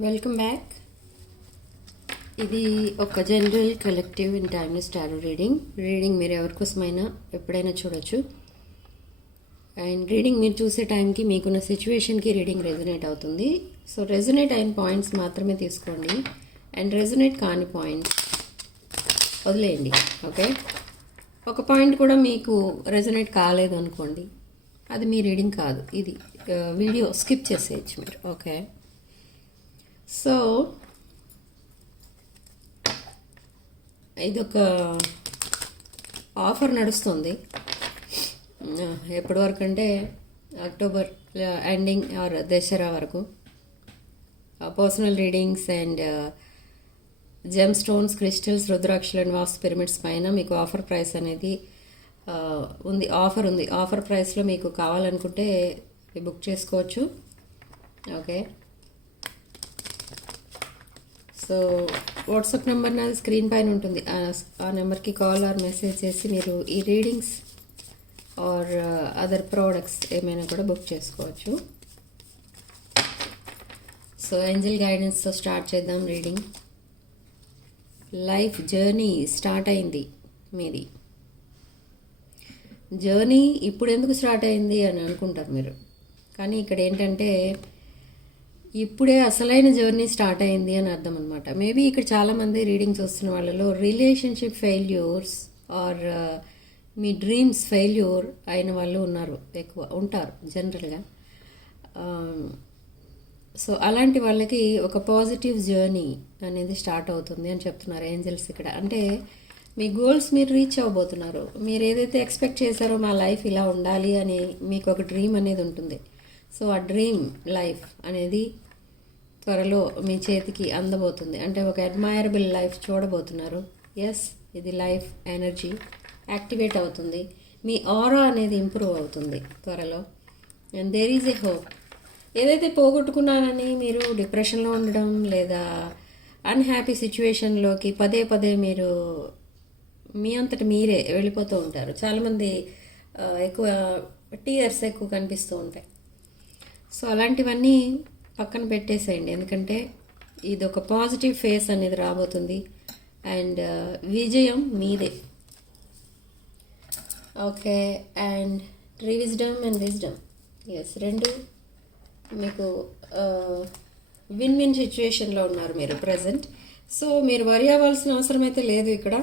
Welcome back. ఇది ఒక general collective in timeless tarot reading మీరు ఎవరికోసమైనా ఎప్పుడైనా చూడొచ్చు. అండ్ రీడింగ్ మీరు చూసే టైంకి మీకున్న సిచ్యువేషన్కి రీడింగ్ రెజొనేట్ అవుతుంది. సో రెజొనేట్ అయిన పాయింట్స్ మాత్రమే తీసుకోండి అండ్ రెజొనేట్ కాని పాయింట్స్ వదిలేయండి. ఓకే, ఒక పాయింట్ కూడా మీకు రెజొనేట్ కాలేదు అనుకోండి, అది మీ రీడింగ్ కాదు, ఇది వీడియో స్కిప్ చేసేయచ్చు మీరు. ఓకే, సో ఇదొక ఆఫర్ నడుస్తుంది. ఎప్పటి వరకు అంటే అక్టోబర్ ఎండింగ్ ఆర్ దసరా వరకు. Personal readings and gem stones, crystals, రుద్రాక్షలు అండ్ వాస్తు పిరమిడ్స్ పైన మీకు ఆఫర్ ప్రైస్ అనేది ఉంది. ఆఫర్ ప్రైస్లో మీకు కావాలనుకుంటే బుక్ చేసుకోవచ్చు. ఓకే, సో వాట్సాప్ నెంబర్ నాది స్క్రీన్ పైన ఉంటుంది. ఆ నెంబర్కి కాల్ ఆర్ మెసేజ్ చేసి మీరు ఈ రీడింగ్స్ ఆర్ అదర్ ప్రోడక్ట్స్ ఏమైనా కూడా బుక్ చేసుకోవచ్చు. సో ఏంజెల్ గైడెన్స్తో స్టార్ట్ చేద్దాం రీడింగ్. లైఫ్ జర్నీ స్టార్ట్ అయింది మీది. జర్నీ ఇప్పుడు ఎందుకు స్టార్ట్ అయింది అని అనుకుంటారు మీరు, కానీ ఇక్కడ ఏంటంటే ఇప్పుడే అసలైన జర్నీ స్టార్ట్ అయింది అని అర్థం అనమాట. మేబీ ఇక్కడ చాలామంది రీడింగ్ చూస్తున్న వాళ్ళలో రిలేషన్షిప్ ఫెయిల్యూర్స్ ఆర్ మీ డ్రీమ్స్ ఫెయిల్యూర్ అయిన వాళ్ళు ఉంటారు జనరల్గా. సో అలాంటి వాళ్ళకి ఒక పాజిటివ్ జర్నీ అనేది స్టార్ట్ అవుతుంది అని చెప్తున్నారు ఏంజల్స్ ఇక్కడ. అంటే మీ గోల్స్ మీరు రీచ్ అవ్వబోతున్నారు. మీరు ఏదైతే ఎక్స్పెక్ట్ చేశారో మా లైఫ్ ఇలా ఉండాలి అని మీకు ఒక డ్రీమ్ అనేది ఉంటుంది. సో ఆ డ్రీమ్ లైఫ్ అనేది త్వరలో మీ చేతికి అందబోతుంది. అంటే ఒక అడ్మైరబుల్ లైఫ్ చూడబోతున్నారు. ఎస్, ఇది లైఫ్ ఎనర్జీ యాక్టివేట్ అవుతుంది. మీ ఆరా అనేది ఇంప్రూవ్ అవుతుంది త్వరలో. And there is a hope. ఏదైతే పోగొట్టుకున్నారని మీరు డిప్రెషన్లో ఉండడం లేదా అన్హ్యాపీ సిచ్యువేషన్లోకి పదే మీరు మీ అంతటి మీరే వెళ్ళిపోతూ ఉంటారు. చాలామంది ఎక్కువ టీయర్స్ ఎక్కువ కనిపిస్తూ ఉంటాయి. సో అలాంటివన్నీ పక్కన పెట్టేసేయండి, ఎందుకంటే ఇది ఒక పాజిటివ్ ఫేస్ అనేది రాబోతుంది అండ్ విజయం మీదే. Okay, and tree wisdom and wisdom, yes, రెండు మీకు విన్ విన్ సిచ్యువేషన్లో ఉన్నారు మీరు ప్రజెంట్. సో మీరు వరి అవ్వాల్సిన అవసరం అయితే లేదు. ఇక్కడ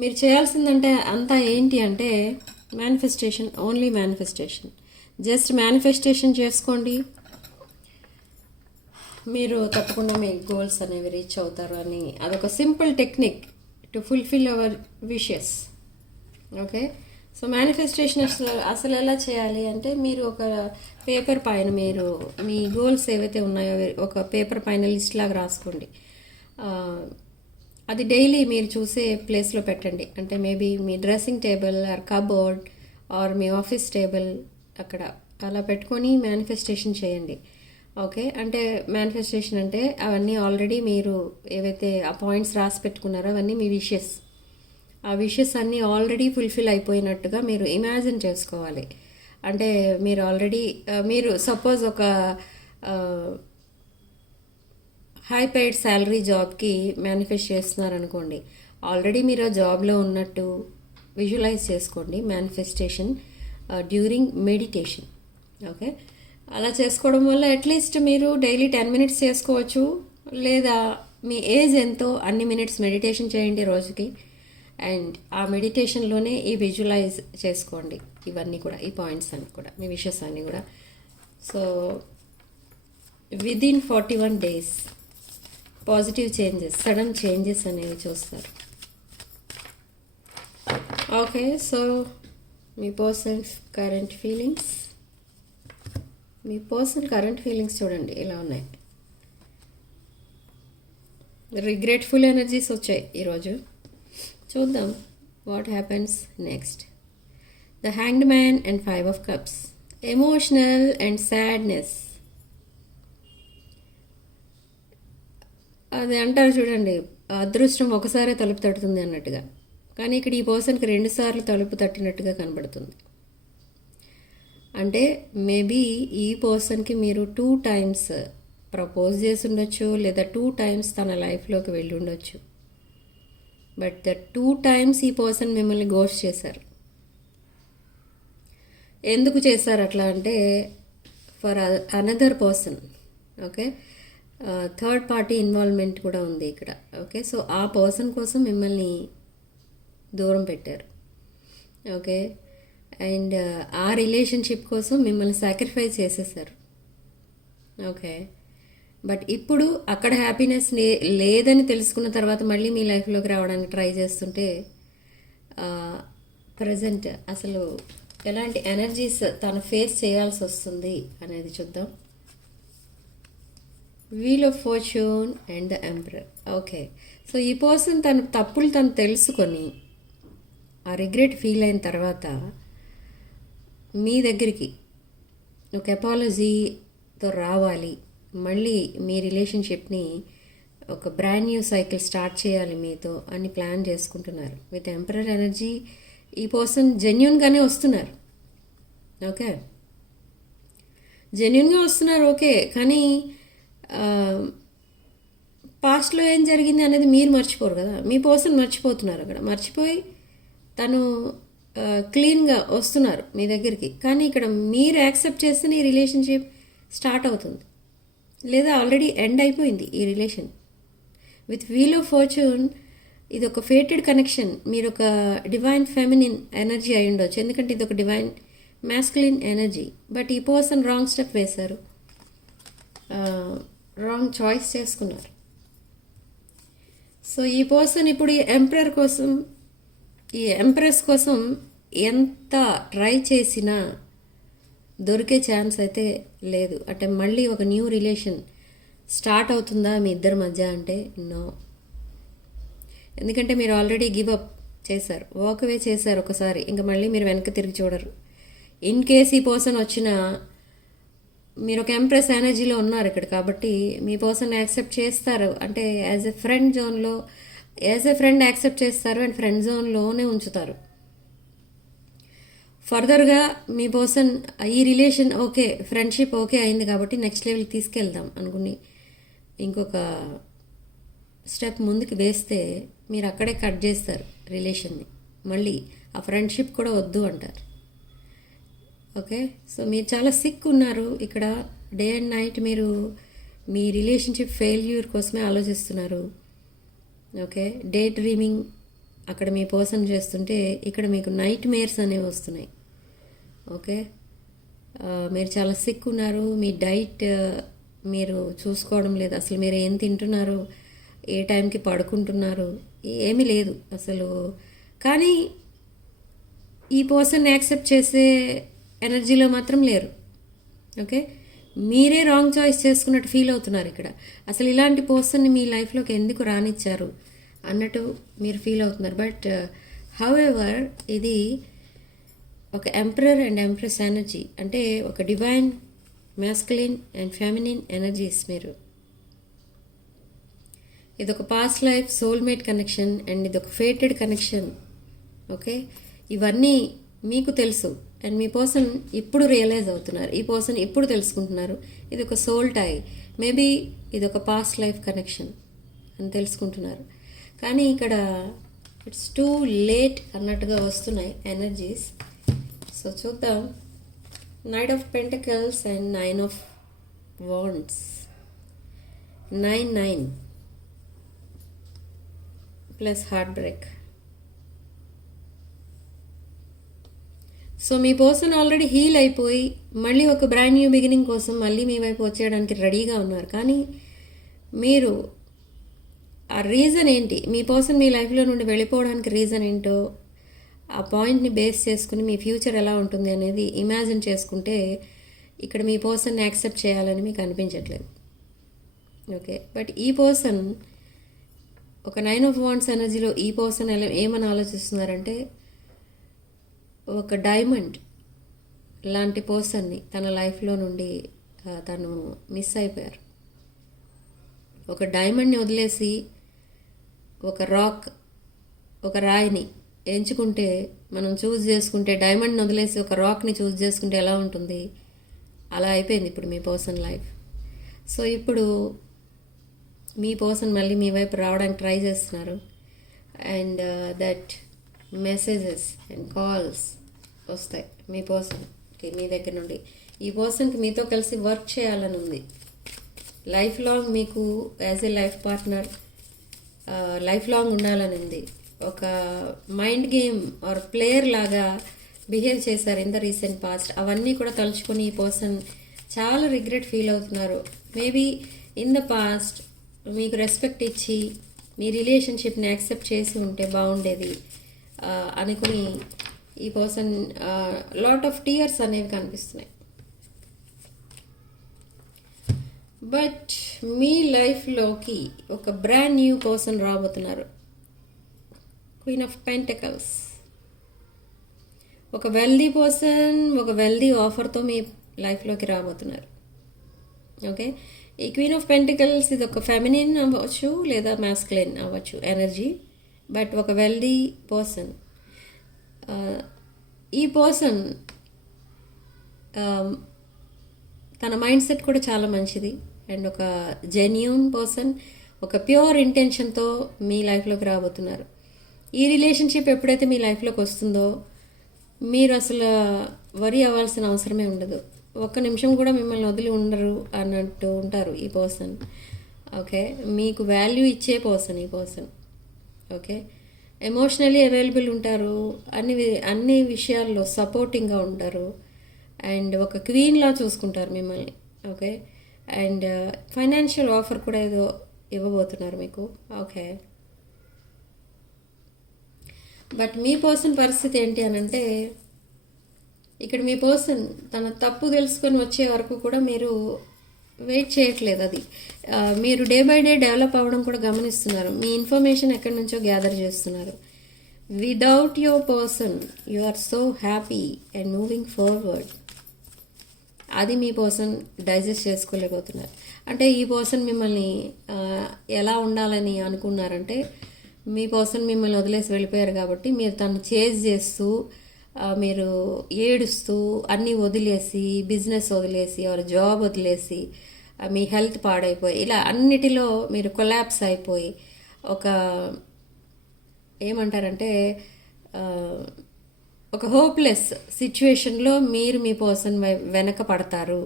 మీరు చేయాల్సిందంటే అంతా ఏంటి అంటే manifestation, only manifestation. Just manifestation చేసుకోండి, మీరు తప్పకుండా మీ గోల్స్ అనేవి రీచ్ అవుతారు అని. అదొక simple technique to fulfil hour wishes. Okay, so manifestation అసలు ఎలా చేయాలి అంటే మీరు ఒక పేపర్ పైన మీరు మీ గోల్స్ ఏవైతే ఉన్నాయో ఒక పేపర్ పైన లిస్ట్ లాగా రాసుకోండి. అది డైలీ మీరు చూసే ప్లేస్లో పెట్టండి. అంటే మేబీ మీ dressing table or cupboard or మీ ఆఫీస్ టేబుల్ అక్కడ అలా పెట్టుకొని మేనిఫెస్టేషన్ చేయండి. ఓకే, అంటే మేనిఫెస్టేషన్ అంటే అవన్నీ ఆల్రెడీ మీరు ఏవైతే ఆ పాయింట్స్ రాసి పెట్టుకున్నారో అవన్నీ మీ విషెస్. ఆ విషెస్ అన్నీ ఆల్రెడీ ఫుల్ఫిల్ అయిపోయినట్టుగా మీరు ఇమాజిన్ చేసుకోవాలి. అంటే మీరు ఆల్రెడీ మీరు సపోజ్ ఒక హై పెయిడ్ శాలరీ జాబ్కి మేనిఫెస్ట్ చేస్తున్నారనుకోండి, ఆల్రెడీ మీరు ఆ జాబ్లో ఉన్నట్టు విజువలైజ్ చేసుకోండి మేనిఫెస్టేషన్ డ్యూరింగ్ మెడిటేషన్. ఓకే, అలా చేసుకోవడం వల్ల అట్లీస్ట్ మీరు డైలీ 10 minutes చేసుకోవచ్చు, లేదా మీ ఏజ్ ఎంతో అన్ని మినిట్స్ మెడిటేషన్ చేయండి రోజుకి. అండ్ ఆ మెడిటేషన్లోనే ఈ విజువలైజ్ చేసుకోండి ఇవన్నీ కూడా, ఈ పాయింట్స్ అన్నీ కూడా, మీ విషెస్ అన్నీ కూడా. So within 41 days positive changes, sudden changes అనేవి చూస్తారు. ఓకే, సో మీ పర్సన్ కరెంట్ ఫీలింగ్స్ చూడండి ఎలా ఉన్నాయి. రిగ్రెట్ఫుల్ ఎనర్జీస్ వచ్చాయి ఈరోజు. చూద్దాం what happens next. The hanged man and 5 of cups. Emotional and sadness. అది అంటారు చూడండి, అదృష్టం ఒకసారే తలుపు తట్టుతుంది అన్నట్టుగా. కానీ ఇక్కడ ఈ పర్సన్కి 2 సార్లు తలుపు తట్టినట్టుగా కనబడుతుంది. అంటే మేబీ ఈ పర్సన్కి మీరు 2 times ప్రపోజ్ చేసి ఉండొచ్చు, లేదా 2 టైమ్స్ తన లైఫ్లోకి వెళ్ళి ఉండొచ్చు. బట్ ద 2 టైమ్స్ ఈ పర్సన్ మిమ్మల్ని గోస్ట్ చేశారు. ఎందుకు చేశారు అట్లా అంటే for another person. Okay, third party involvement కూడా ఉంది ఇక్కడ. ఓకే, సో ఆ పర్సన్ కోసం మిమ్మల్ని దూరం పెట్టారు. ఓకే, అండ్ ఆ రిలేషన్షిప్ కోసం మిమ్మల్ని సాక్రిఫైస్ చేసేసారు. ఓకే, బట్ ఇప్పుడు అక్కడ హ్యాపీనెస్ లేదని తెలుసుకున్న తర్వాత మళ్ళీ మీ లైఫ్లోకి రావడానికి ట్రై చేస్తుంటే ప్రజెంట్ అసలు ఎలాంటి ఎనర్జీస్ తను ఫేస్ చేయాల్సి వస్తుంది అనేది చూద్దాం. Wheel of fortune and the emperor. Okay, so ఈ పర్సన్ తన తప్పులు తను తెలుసుకొని ఆ రిగ్రెట్ ఫీల్ అయిన తర్వాత మీ దగ్గరికి ఒక అపాలజీతో రావాలి, మళ్ళీ మీ రిలేషన్షిప్ని ఒక బ్రాండ్ న్యూ సైకిల్ స్టార్ట్ చేయాలి మీతో అని ప్లాన్ చేసుకుంటున్నారు. విత్ ఎంపరర్ ఎనర్జీ ఈ పర్సన్ జెన్యున్గానే వస్తున్నారు. ఓకే, జెన్యున్గా వస్తున్నారు. ఓకే, కానీ పాస్ట్లో ఏం జరిగింది అనేది మీరు మర్చిపోరు కదా, మీ పర్సన్ మర్చిపోతున్నారు. అక్కడ మర్చిపోయి తను క్లీన్గా వస్తున్నారు మీ దగ్గరికి. కానీ ఇక్కడ మీరు యాక్సెప్ట్ చేస్తే ఈ రిలేషన్షిప్ స్టార్ట్ అవుతుంది, లేదా ఆల్రెడీ ఎండ్ అయిపోయింది ఈ relation. With wheel of fortune ఇది ఒక ఫేటెడ్ కనెక్షన్. మీరు ఒక డివైన్ ఫెమినిన్ ఎనర్జీ అయి ఉండొచ్చు, ఎందుకంటే ఇది ఒక డివైన్ మ్యాస్కులిన్ ఎనర్జీ. బట్ ఈ పర్సన్ రాంగ్ స్టెప్ వేశారు, రాంగ్ చాయిస్ చేసుకున్నారు. సో ఈ పర్సన్ ఇప్పుడు ఈ ఎంపరర్ కోసం, ఈ ఎంప్రెస్ కోసం ఎంత ట్రై చేసినా దొరికే ఛాన్స్ అయితే లేదు. అంటే మళ్ళీ ఒక న్యూ రిలేషన్ స్టార్ట్ అవుతుందా మీ ఇద్దరి మధ్య అంటే నో. ఎందుకంటే మీరు ఆల్రెడీ గివ్ అప్ చేశారు, వాక్ అవే చేశారు ఒకసారి, ఇంకా మళ్ళీ మీరు వెనక్కి తిరిగి చూడరు. ఇన్ కేస్ ఈ పర్సన్ వచ్చినా మీరు ఒక ఎంప్రెస్ ఎనర్జీలో ఉన్నారు ఇక్కడ, కాబట్టి మీ పర్సన్ యాక్సెప్ట్ చేస్తారు. అంటే యాజ్ ఎ ఫ్రెండ్ జోన్లో, యాజ్ ఎ ఫ్రెండ్ యాక్సెప్ట్ చేస్తారు అండ్ ఫ్రెండ్ జోన్లోనే ఉంచుతారు. ఫర్దర్గా మీ పర్సన్ ఈ రిలేషన్ ఓకే, ఫ్రెండ్షిప్ ఓకే అయింది కాబట్టి నెక్స్ట్ లెవెల్కి తీసుకెళ్దాం అనుకుని ఇంకొక స్టెప్ ముందుకు వేస్తే మీరు అక్కడే కట్ చేస్తారు రిలేషన్ని. మళ్ళీ ఆ ఫ్రెండ్షిప్ కూడా వద్దు అంటారు. ఓకే, సో మీరు చాలా సిక్ ఉన్నారు ఇక్కడ. డే అండ్ నైట్ మీరు మీ రిలేషన్షిప్ ఫెయిల్యూర్ కోసమే ఆలోచిస్తున్నారు. ఓకే, డే డ్రీమింగ్ అక్కడ మీ పర్సన్ చేస్తుంటే ఇక్కడ మీకు నైట్ మేర్స్ అనేవి వస్తున్నాయి. ఓకే, మీరు చాలా సిక్ ఉన్నారు. మీ డైట్ మీరు చూసుకోవడం లేదు, అసలు మీరు ఏం తింటున్నారు, ఏ టైంకి పడుకుంటున్నారు, ఏమీ లేదు అసలు. కానీ ఈ పర్సన్ యాక్సెప్ట్ చేసే ఎనర్జీలో మాత్రం లేరు. ఓకే, మీరే రాంగ్ చాయిస్ చేసుకున్నట్టు ఫీల్ అవుతున్నారు ఇక్కడ. అసలు ఇలాంటి పర్సన్ని మీ లైఫ్లోకి ఎందుకు రానిచ్చారు అన్నట్టు మీరు ఫీల్ అవుతున్నారు. బట్ హౌఎవర్ ఇది ఒక ఎంపరర్ అండ్ ఎంప్రెస్ ఎనర్జీ, అంటే ఒక divine masculine and feminine energies. మీరు ఇది ఒక past life soulmate connection and ఇది ఒక ఫేటెడ్ కనెక్షన్. ఓకే, ఇవన్నీ మీకు తెలుసు అండ్ మీ పర్సన్ ఇప్పుడు రియలైజ్ అవుతున్నారు, ఈ పర్సన్ ఇప్పుడు తెలుసుకుంటున్నారు. ఇది ఒక సోల్ టై, మేబీ ఇది ఒక పాస్ట్ లైఫ్ కనెక్షన్ అని తెలుసుకుంటున్నారు. కానీ ఇక్కడ ఇట్స్ టూ లేట్ అన్నట్టుగా వస్తున్నాయి ఎనర్జీస్. సో చూద్దాం. Knight of pentacles and 9 of wands. 9 plus heartbreak. So మీ పర్సన్ ఆల్రెడీ హీల్ అయిపోయి మళ్ళీ ఒక బ్రాండ్ న్యూ బిగినింగ్ కోసం మళ్ళీ మీ వైపు వచ్చేయడానికి రెడీగా ఉన్నారు. కానీ మీరు ఆ రీజన్ ఏంటి, మీ పర్సన్ మీ లైఫ్లో నుండి వెళ్ళిపోవడానికి రీజన్ ఏంటో ఆ పాయింట్ని బేస్ చేసుకుని మీ ఫ్యూచర్ ఎలా ఉంటుంది అనేది ఇమాజిన్ చేసుకుంటే ఇక్కడ మీ పర్సన్ని యాక్సెప్ట్ చేయాలని మీకు అనిపించట్లేదు. ఓకే, బట్ ఈ పర్సన్ ఒక 9 ఆఫ్ వాండ్స్ ఎనర్జీలో ఈ పర్సన్ ఏమని ఆలోచిస్తున్నారంటే ఒక డైమండ్ లాంటి పర్సన్ని తన లైఫ్లో నుండి తను మిస్ అయిపోయారు. ఒక డైమండ్ని వదిలేసి ఒక రాక్, ఒక రాయిని ఎంచుకుంటే, మనం చూస్ చేసుకుంటే, డైమండ్ని వదిలేసి ఒక రాక్ని చూస్ చేసుకుంటే ఎలా ఉంటుంది, అలా అయిపోయింది ఇప్పుడు మీ పర్సన్ లైఫ్. సో ఇప్పుడు మీ పర్సన్ మళ్ళీ మీ వైపు రావడానికి ట్రై చేస్తున్నారు. And that messages and calls వస్తాయి మీ పర్సన్కి మీ దగ్గర నుండి. ఈ పర్సన్కి మీతో కలిసి వర్క్ చేయాలని ఉంది. లైఫ్ లాంగ్ మీకు as a life partner life long ఉండాలని ఉంది. ఒక మైండ్ గేమ్ ఆర్ ప్లేయర్ లాగా బిహేవ్ చేశారు ఇన్ ద రీసెంట్ పాస్ట్. అవన్నీ కూడా తలుచుకొని ఈ పర్సన్ చాలా రిగ్రెట్ ఫీల్ అవుతున్నారు. మేబీ ఇన్ ద పాస్ట్ మీకు రెస్పెక్ట్ ఇచ్చి మీ రిలేషన్షిప్ని యాక్సెప్ట్ చేసి ఉంటే బాగుండేది అనుకుని ఈ పర్సన్ లాట్ ఆఫ్ టీయర్స్ అనేవి కనిపిస్తున్నాయి. బట్ మీ లైఫ్లోకి ఒక బ్రాండ్ న్యూ పర్సన్ రాబోతున్నారు. Queen of pentacles. ఒక వెల్దీ పర్సన్ ఒక వెల్దీ ఆఫర్తో మీ లైఫ్లోకి రాబోతున్నారు. ఓకే, ఈ క్వీన్ ఆఫ్ పెంటికల్స్ ఇది ఒక ఫెమినిన్ అవ్వచ్చు లేదా మాస్కులిన్ అవ్వచ్చు ఎనర్జీ. బట్ ఒక వెల్దీ పర్సన్. ఈ పర్సన్ తన మైండ్ సెట్ కూడా చాలా మంచిది. అండ్ ఒక జెన్యూన్ పర్సన్, ఒక ప్యూర్ ఇంటెన్షన్తో మీ లైఫ్లోకి రాబోతున్నారు. ఈ రిలేషన్షిప్ ఎప్పుడైతే మీ లైఫ్లోకి వస్తుందో మీరు అసలు వరి అవ్వాల్సిన అవసరమే ఉండదు. ఒక్క నిమిషం కూడా మిమ్మల్ని వదిలి ఉండరు అన్నట్టు ఉంటారు ఈ పర్సన్. ఓకే, మీకు వాల్యూ ఇచ్చే పర్సన్ ఈ పర్సన్. ఓకే, ఎమోషనలీ అవైలబుల్ ఉంటారు. అన్ని విషయాల్లో సపోర్టింగ్గా ఉంటారు. అండ్ ఒక క్వీన్లా చూసుకుంటారు మిమ్మల్ని. ఓకే, అండ్ ఫైనాన్షియల్ ఆఫర్ కూడా ఏదో ఇవ్వబోతున్నారు మీకు. ఓకే, బట్ మీ పర్సన్ పరిస్థితి ఏంటి అని అంటే ఇక్కడ మీ పర్సన్ తన తప్పు తెలుసుకొని వచ్చే వరకు కూడా మీరు వెయిట్ చేయట్లేదు. అది మీరు డే బై డే డెవలప్ అవ్వడం కూడా గమనిస్తున్నారు. మీ ఇన్ఫర్మేషన్ ఎక్కడి నుంచో గ్యాదర్ చేస్తున్నారు. Without your person you are so happy and moving forward. అది మీ పర్సన్ డైజెస్ట్ చేసుకోలేకపోతున్నారు. అంటే ఈ పర్సన్ మిమ్మల్ని ఎలా ఉండాలని అనుకున్నారంటే మీ పర్సన్ మిమ్మల్ని వదిలేసి వెళ్ళిపోయారు కాబట్టి మీరు తను చేజ్ చేస్తూ మీరు ఏడుస్తూ అన్నీ వదిలేసి బిజినెస్ వదిలేసి ఆర్ జాబ్ వదిలేసి మీ హెల్త్ పాడైపోయి ఇలా అన్నిటిలో మీరు కొలాప్స్ అయిపోయి ఒక ఏమంటారంటే ఒక హోప్లెస్ సిచ్యువేషన్లో మీరు మీ పర్సన్ వెనక పడతారు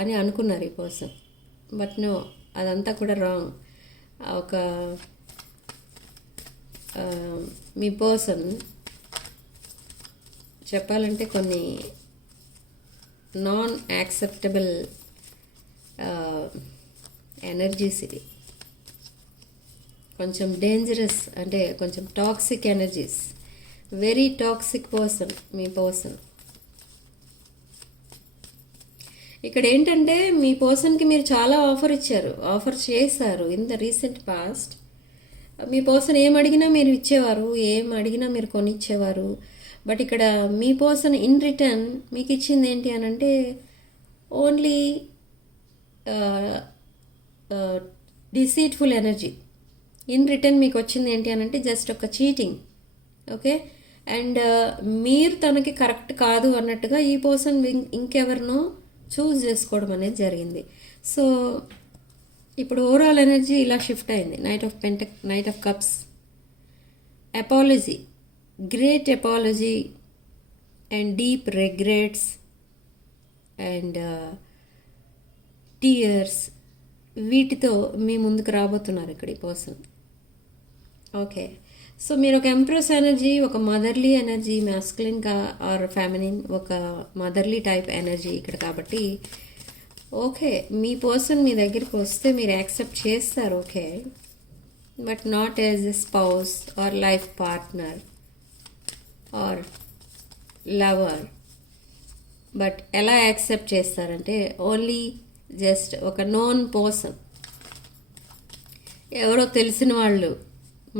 అని అనుకున్నారు ఈ పర్సన్. బట్ నో, అదంతా కూడా రాంగ్. ఒక మీ పర్సన్ చెప్పాలంటే కొన్ని నాన్ యాక్సెప్టబుల్ ఎనర్జీస్ ఇవి. కొంచెం డేంజరస్ అంటే కొంచెం toxic energies. Very toxic person మీ పర్సన్. ఇక్కడ ఏంటంటే మీ పర్సన్కి మీరు చాలా ఆఫర్ చేశారు ఇన్ ద రీసెంట్ పాస్ట్. మీ పర్సన్ ఏం అడిగినా మీరు ఇచ్చేవారు, ఏం అడిగినా మీరు కొనిచ్చేవారు. బట్ ఇక్కడ మీ పర్సన్ ఇన్ రిటర్న్ మీకు ఇచ్చింది ఏంటి అని అంటే only deceitful energy. In return మీకు వచ్చింది ఏంటి అని అంటే జస్ట్ ఒక చీటింగ్. ఓకే, అండ్ మీరు తనకి కరెక్ట్ కాదు అన్నట్టుగా ఈ పర్సన్ ఇంకెవరినో చూస్ చేసుకోవడం అనేది జరిగింది. సో ఇప్పుడు ఓవరాల్ ఎనర్జీ ఇలా షిఫ్ట్ అయింది. Night of cups. Apology, great apology and deep regrets and tears వీటితో మీ ముందుకు రాబోతున్నారు ఇక్కడ ఈ పర్సన్. ఓకే, సో మీరు ఒక ఎంప్రెస్ ఎనర్జీ, ఒక motherly energy, masculine or feminine, ఒక మదర్లీ టైప్ ఎనర్జీ ఇక్కడ. కాబట్టి ఓకే, మీ పర్సన్ మీ దగ్గరికి వస్తే మీరు యాక్సెప్ట్ చేస్తారు. Okay, but not as a spouse are life partner or lover. But ఎలా యాక్సెప్ట్ చేస్తారంటే ఓన్లీ జస్ట్ ఒక నోన్ పర్సన్, ఎవరో తెలిసిన వాళ్ళు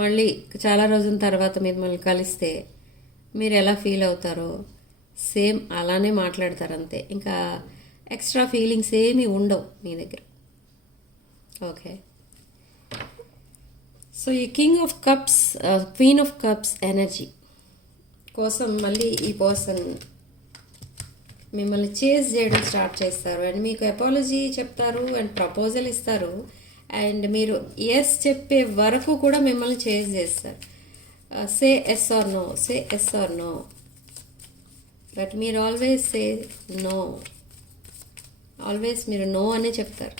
మళ్ళీ చాలా రోజుల తర్వాత మిమ్మల్ని కలిస్తే మీరు ఎలా ఫీల్ అవుతారో సేమ్ అలానే మాట్లాడతారు అంతే. ఇంకా ఎక్స్ట్రా ఫీలింగ్స్ ఏమీ ఉండవు మీ దగ్గర. ఓకే, సో ఈ king of cups, queen of cups energy కోసం మళ్ళీ ఈ పర్సన్ మిమ్మల్ని చేజ్ చేయడం స్టార్ట్ చేస్తారు అండ్ మీకు అపాలజీ చెప్తారు అండ్ ప్రపోజల్ ఇస్తారు అండ్ మీరు ఎస్ చెప్పే వరకు కూడా మిమ్మల్ని చేజ్ చేస్తారు. Say yes or no, say yes or no, but మీరు ఆల్వేస్ సే నో. ఆల్వేస్ మీరు నో అనే చెప్తారు.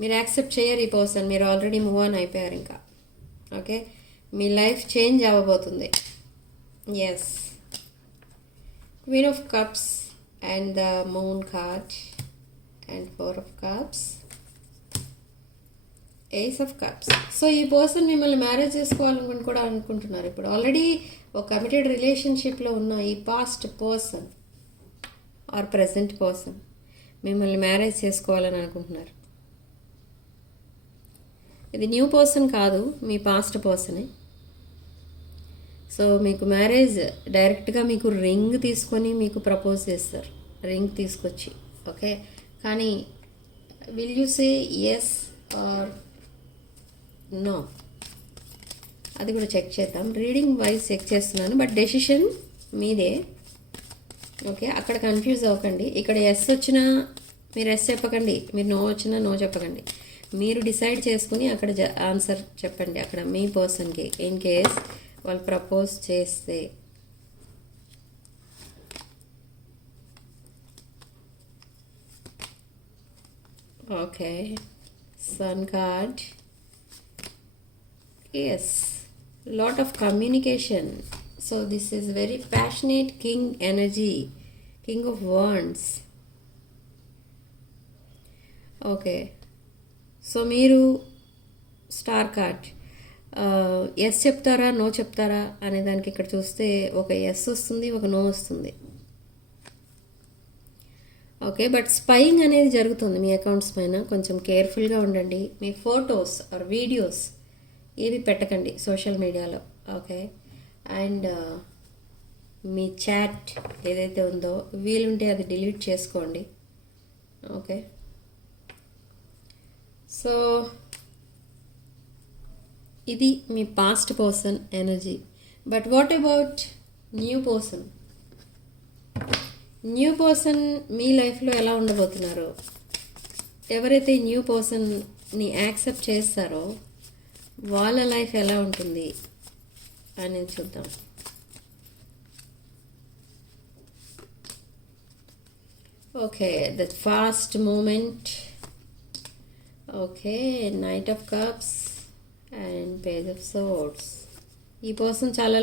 మీరు యాక్సెప్ట్ చేయరు ఈ పర్సన్, మీరు ఆల్రెడీ మూవ్ ఆన్ అయిపోయారు ఇంకా. ఓకే, మీ లైఫ్ చేంజ్ అవ్వబోతుంది. Yes, Queen of Cups and the Moon card and Four of Cups, Ace of Cups. So ఈ పర్సన్ మిమ్మల్ని మ్యారేజ్ చేసుకోవాలని కూడా అనుకుంటున్నారు. ఇప్పుడు ఆల్రెడీ ఒక కమిటెడ్ రిలేషన్షిప్లో ఉన్న ఈ past person are present person మిమ్మల్ని మ్యారేజ్ చేసుకోవాలని అనుకుంటున్నారు. ఇది న్యూ పర్సన్ కాదు, మీ పాస్ట్ పర్సనే. సో మీకు మ్యారేజ్ డైరెక్ట్గా మీకు రింగ్ తీసుకొని మీకు ప్రపోజ్ చేస్తారు, రింగ్ తీసుకొచ్చి. ఓకే, కానీ will you say yes or no, అది కూడా చెక్ చేద్దాం. రీడింగ్ వైజ్ చెక్ చేస్తున్నాను, బట్ డెసిషన్ మీదే. ఓకే, అక్కడ కన్ఫ్యూజ్ అవ్వకండి. ఇక్కడ ఎస్ వచ్చినా మీరు ఎస్ చెప్పకండి, మీరు నో వచ్చినా నో చెప్పకండి. మీరు డిసైడ్ చేసుకుని అక్కడ ఆన్సర్ చెప్పండి అక్కడ మీ పర్సన్కి, ఇన్ కేస్ వాళ్ళు ప్రపోజ్ చేస్తే. Okay, sun card. Yes, lot of communication. So this is very passionate king energy, king of wands. Okay, so మీరు స్టార్ కార్డ్ ఎస్ చెప్తారా నో చెప్తారా అనే దానికి ఇక్కడ చూస్తే ఒక ఎస్ వస్తుంది, ఒక నో వస్తుంది. ఓకే, బట్ స్పైయింగ్ అనేది జరుగుతుంది మీ అకౌంట్స్ పైన. కొంచెం కేర్ఫుల్గా ఉండండి. మీ ఫొటోస్ ఆర్ వీడియోస్ ఏవి పెట్టకండి సోషల్ మీడియాలో. ఓకే, అండ్ మీ చాట్ ఏదైతే ఉందో వీలుంటే అది డిలీట్ చేసుకోండి. ఓకే, సో ఇది మీ past person energy. But what about new person? New person మీ లైఫ్లో ఎలా ఉండబోతున్నారు? ఎవరైతే న్యూ పర్సన్ని యాక్సెప్ట్ చేస్తారో వాళ్ళ లైఫ్ ఎలా ఉంటుంది అనేది చూద్దాం. Okay, the fast moment. Okay, knight of cups and page of swords. ఈ పర్సన్ చాలా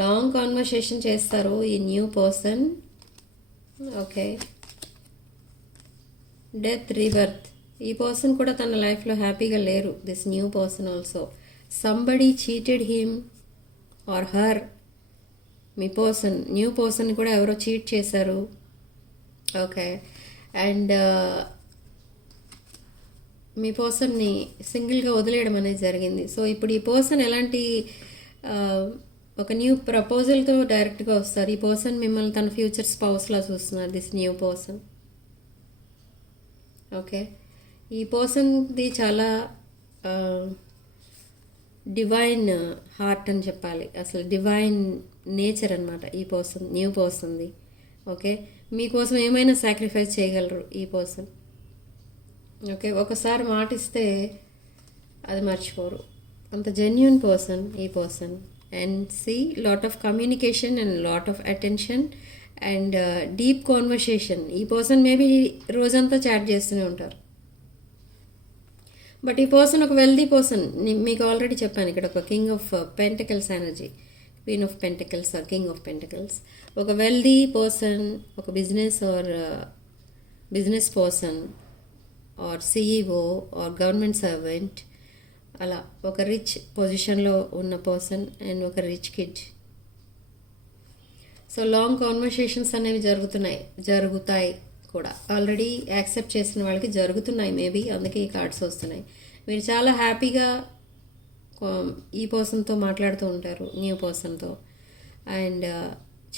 లాంగ్ కాన్వర్సేషన్ చేస్తారు, ఈ new person. Okay, death, rebirth. ఈ పర్సన్ కూడా తన లైఫ్లో హ్యాపీగా లేరు. This new person also somebody cheated him or her. మీ పర్సన్, న్యూ పర్సన్ కూడా ఎవరో చీట్ చేశారు. ఓకే, అండ్ మీ పర్సన్ని సింగిల్గా వదిలేయడం అనేది జరిగింది. సో ఇప్పుడు ఈ పర్సన్ ఎలాంటి ఒక న్యూ ప్రపోజల్తో డైరెక్ట్గా వస్తారు. ఈ పర్సన్ మిమ్మల్ని తన ఫ్యూచర్ స్పౌస్లా చూస్తున్నారు, దిస్ న్యూ పర్సన్. ఓకే, ఈ పర్సన్ది చాలా డివైన్ హార్ట్ అని చెప్పాలి, అసలు డివైన్ నేచర్ అనమాట ఈ పర్సన్, న్యూ పర్సన్ది. ఓకే, మీకోసం ఏమైనా సాక్రిఫైస్ చేయగలరు ఈ పర్సన్. ఓకే, ఒకసారి మాటిస్తే అది మర్చిపోరు, అంత జెన్యూన్ పర్సన్ ఈ person. And see lot of communication and lot of attention and deep conversation. ఈ పర్సన్ మేబీ రోజంతా చాట్ చేస్తూనే ఉంటారు. బట్ ఈ పర్సన్ ఒక వెల్దీ పర్సన్. మీకు ఆల్రెడీ చెప్పాను ఇక్కడ ఒక king of pentacles energy, queen of pentacles or king of pentacles. ఒక వెల్దీ పర్సన్, ఒక business or business person or CEO or government servant, అలా ఒక రిచ్ పొజిషన్లో ఉన్న పర్సన్ అండ్ ఒక rich kid. So long conversations అనేవి జరుగుతాయి కూడా. ఆల్రెడీ యాక్సెప్ట్ చేసిన వాళ్ళకి జరుగుతున్నాయి మేబీ, అందుకే ఈ కార్డ్స్ వస్తున్నాయి. మీరు చాలా హ్యాపీగా ఈ పర్సన్తో మాట్లాడుతూ ఉంటారు, న్యూ పర్సన్తో. And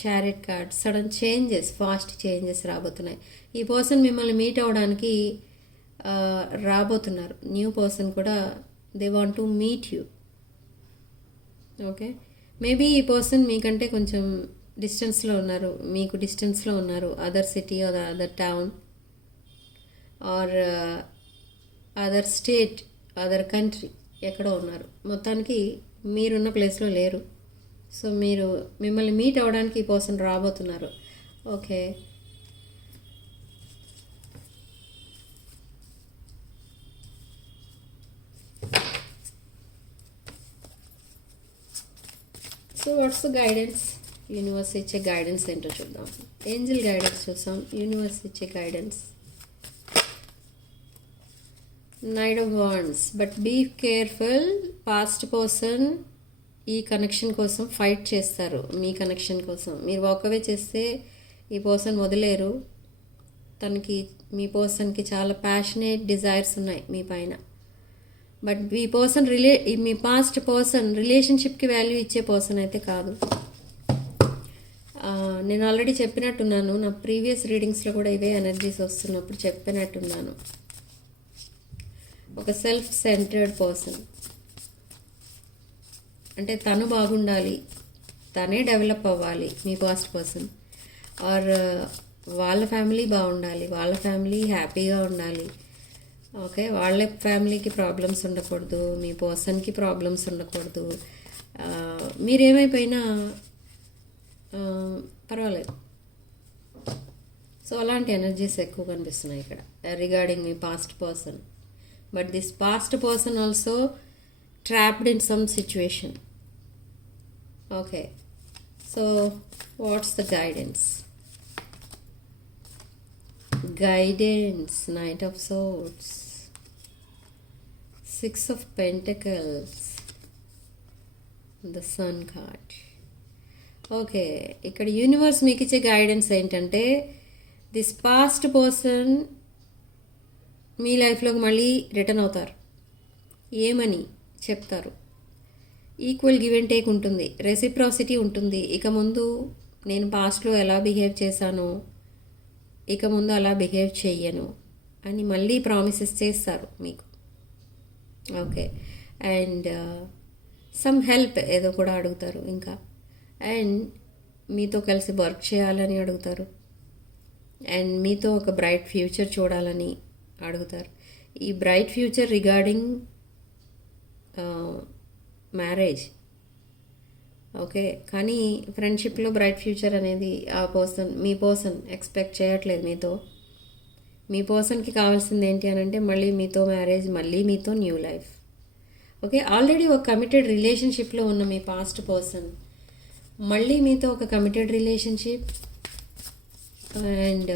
chariot card, sudden changes, fast changes రాబోతున్నాయి. ఈ పర్సన్ మిమ్మల్ని మీట్ అవ్వడానికి రాబోతున్నారు. న్యూ పర్సన్ కూడా they want to meet you. Okay, maybe ఈ పర్సన్ మీకంటే కొంచెం డిస్టెన్స్లో ఉన్నారు, మీకు డిస్టెన్స్లో ఉన్నారు, other city or other town or other state, other country, ఎక్కడో ఉన్నారు. మొత్తానికి మీరున్న ప్లేస్లో లేరు. సో మీరు మిమ్మల్ని మీట్ అవ్వడానికి ఈ పర్సన్ రాబోతున్నారు. Okay, so what's the guidance? Universe ఇచ్చే గైడెన్స్ ఏంటో చూద్దాం. ఏంజిల్ గైడెన్స్ చూసాం, యూనివర్స్ ఇచ్చే guidance. Knight of wands. But be careful. Past person ఈ కనెక్షన్ కోసం ఫైట్ చేస్తారు. మీ కనెక్షన్ కోసం మీరు వాకవే చేస్తే ఈ పర్సన్ వదిలేరు. తనకి మీ పర్సన్కి చాలా ప్యాషనేట్ డిజైర్స్ ఉన్నాయి మీ పైన. బట్ ఈ పర్సన్ మీ పాస్ట్ పర్సన్ రిలేషన్షిప్కి వాల్యూ ఇచ్చే పర్సన్ అయితే కాదు. నేను ఆల్రెడీ చెప్పినట్టున్నాను, నా ప్రీవియస్ రీడింగ్స్లో కూడా ఇవే ఎనర్జీస్ వస్తున్నప్పుడు చెప్పినట్టున్నాను. ఒక సెల్ఫ్ సెంటర్డ్ పర్సన్ అంటే తను బాగుండాలి, తనే డెవలప్ అవ్వాలి మీ పాస్ట్ పర్సన్. ఆర్ వాళ్ళ ఫ్యామిలీ బాగుండాలి, వాళ్ళ ఫ్యామిలీ హ్యాపీగా ఉండాలి. ఓకే, వాళ్ళ ఫ్యామిలీకి ప్రాబ్లమ్స్ ఉండకూడదు, మీ పర్సన్కి ప్రాబ్లమ్స్ ఉండకూడదు. మీరేమైపోయినా పర్వాలేదు. సో అలాంటి ఎనర్జీస్ ఎక్కువ కనిపిస్తున్నాయి ఇక్కడ regarding me past person. But this past person also trapped in some situation. Okay, so what's the guidance? Guidance, Knight of Swords, Six of Pentacles, the Sun card. Okay, ఇక్కడ universe మీకు ఇచ్చే guidance ఏంటంటే this past person మీ లైఫ్లోకి మళ్ళీ return అవుతారు. ఏమని చెప్తారు? Equal give and take ఉంటుంది, రెసిప్రాసిటీ ఉంటుంది. ఇక ముందు నేను పాస్ట్లో ఎలా బిహేవ్ చేశానో ఇక ముందు అలా బిహేవ్ చెయ్యను అని మళ్ళీ ప్రామిసెస్ చేస్తారు మీకు. ఓకే, అండ్ సమ్ హెల్ప్ ఏదో కూడా అడుగుతారు ఇంకా. అండ్ మీతో కలిసి వర్క్ చేయాలని అడుగుతారు. అండ్ మీతో ఒక బ్రైట్ ఫ్యూచర్ చూడాలని అడుగుతారు. ఈ bright future regarding marriage. Okay, కానీ ఫ్రెండ్షిప్లో బ్రైట్ ఫ్యూచర్ అనేది ఆ పర్సన్ మీ పర్సన్ ఎక్స్పెక్ట్ చేయట్లేదు మీతో. మీ పర్సన్కి కావాల్సింది ఏంటి అని అంటే మళ్ళీ మీతో మ్యారేజ్, మళ్ళీ మీతో న్యూ లైఫ్. ఓకే, ఆల్రెడీ ఒక కమిటెడ్ రిలేషన్షిప్లో ఉన్న మీ పాస్ట్ పర్సన్ మళ్ళీ మీతో ఒక కమిటెడ్ రిలేషన్షిప్ అండ్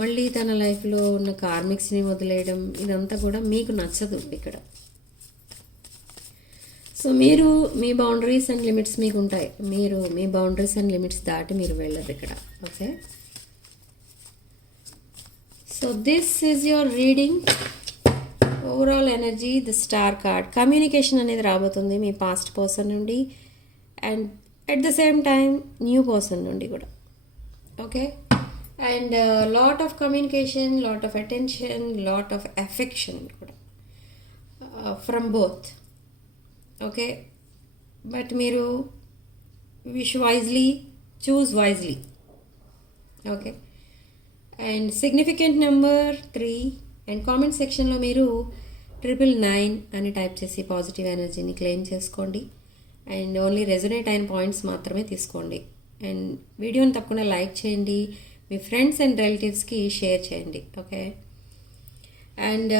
మళ్ళీ తన లైఫ్లో ఉన్న కార్మిక్స్ని వదిలేయడం, ఇదంతా కూడా మీకు నచ్చదు ఇక్కడ. సో మీరు మీ బౌండరీస్ అండ్ లిమిట్స్ మీకు ఉంటాయి. మీరు మీ బౌండరీస్ అండ్ లిమిట్స్ దాటి మీరు వెళ్ళరు ఇక్కడ. Okay, so this is your reading. Overall energy, the star card. Communication అనేది రాబోతుంది మీ పాస్ట్ పర్సన్ నుండి and at the same time new person నుండి కూడా. Okay, and lot of communication, lot of attention, lot of affection కూడా from both. Okay, but మీరు wish wisely, choose wisely. Okay, and significant number 3 and comment సెక్షన్లో మీరు 999 అని type చేసి positive ఎనర్జీని claim చేసుకోండి. అండ్ ఓన్లీ రెజొనేట్ అయిన points మాత్రమే తీసుకోండి. అండ్ వీడియోని తప్పకుండా లైక్ చేయండి, మీ ఫ్రెండ్స్ అండ్ రిలేటివ్స్కి షేర్ చేయండి. Okay, and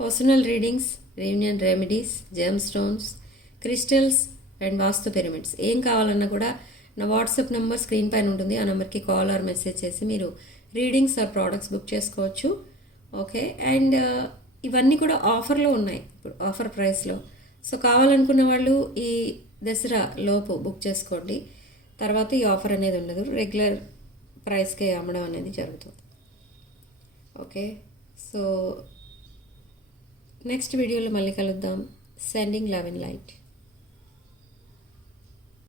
personal readings, reunion remedies, gem stones, crystals and vastu pyramids ఏం కావాలన్నా కూడా నా వాట్సాప్ నెంబర్ స్క్రీన్ పైన ఉంటుంది. ఆ నెంబర్కి కాల్ ఆర్ మెసేజ్ చేసి మీరు రీడింగ్స్ ఆర్ ప్రోడక్ట్స్ బుక్ చేసుకోవచ్చు. ఓకే, అండ్ ఇవన్నీ కూడా ఆఫర్లో ఉన్నాయి ఇప్పుడు, ఆఫర్ ప్రైస్లో. సో కావాలనుకున్న వాళ్ళు ఈ దసరా లోపు బుక్ చేసుకోండి. తర్వాత ఈ ఆఫర్ అనేది ఉండదు, రెగ్యులర్ ప్రైస్కే అమ్మడం అనేది జరుగుతుంది. ఓకే, సో నెక్స్ట్ వీడియోలో మళ్ళీ కలుద్దాం. Sending love and light.